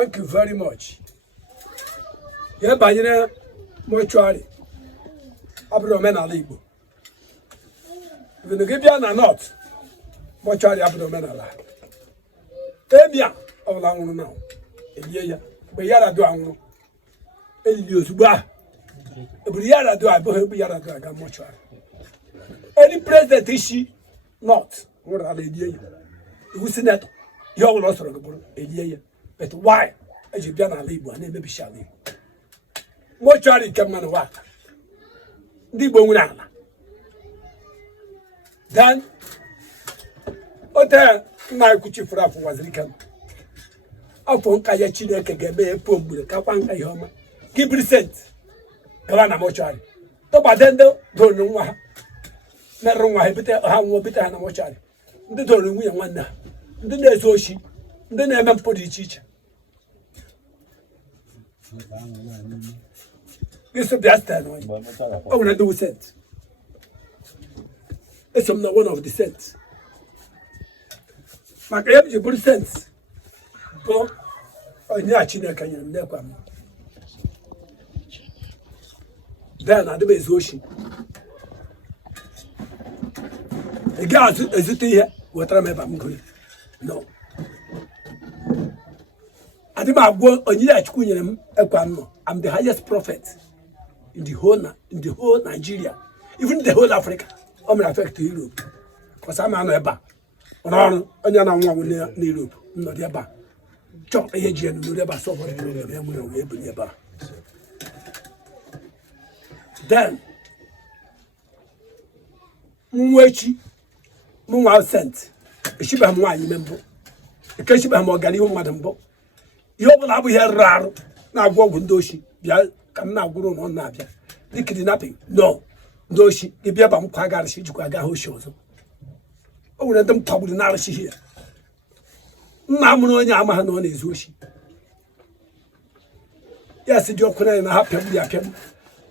Thank you very much. Yeah, by mortuary. Abdominal Igbo. If you give you a not, mortuary abdominal. Ebia, all I want now. Elia, but Yara do I want. Eliusba. Yara do I believe Yara do I got mortuary. Any president is she not? What are they doing? You see that? You all lost a but why? As you done a label and maybe shall leave. Mortuary come on work. Then, Otter, my kuchi for was reckoned. Upon Kayachina can get me a poem with a Kapanga Yoma. Give percent. Kalana mortuary. Top Adendo, don't know what. Never why better how more better than a mortuary. The don't we wonder. Then there's Oshi. Then I put the teacher. This is just that one. I want to do sense. It's not one of the sense. My you put sense. Go. I near China can you never. Then I do is Oshi. The gas is it here? What I'm going. No. I think I'm going on. I'm the highest prophet in the whole Nigeria, even the whole Africa. I'm affect Europe. Because I'm an Eba. On Europe, not Eba. Chop a Asian, no Eba, so Eba. Then, Mwechi, Mwa sent. She be more remember. Because she be more Galileo, Madam Bo. You will have here rare. Now go window she. Come now grown on Nabia. The kidnapping. No. No, she. If you have a Kwaga, she took a guy who shows them. Oh, let them talk with an she here. Namuno Yamahan is Wushi. Yes, the joke and a happy Yakem.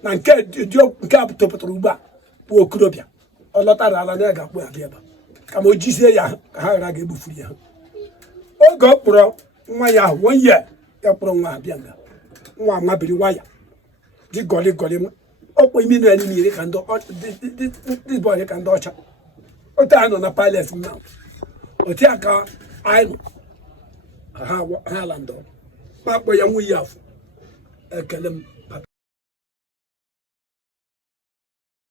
Nanka, the joke cap to Petruba. Poor Krobia. Or not a Ranaga, where the other. Come on, Gisea, Haragi Bufuria. Oh, God, bro. Maya, 1 year. Yapron Bianga. One mabby wire. The golly golly. Oh, we mean any can do this boy can dodge. Oh, time on a pilot now. Oh, Tiaka, I know. Harlando. But boy, we have a column.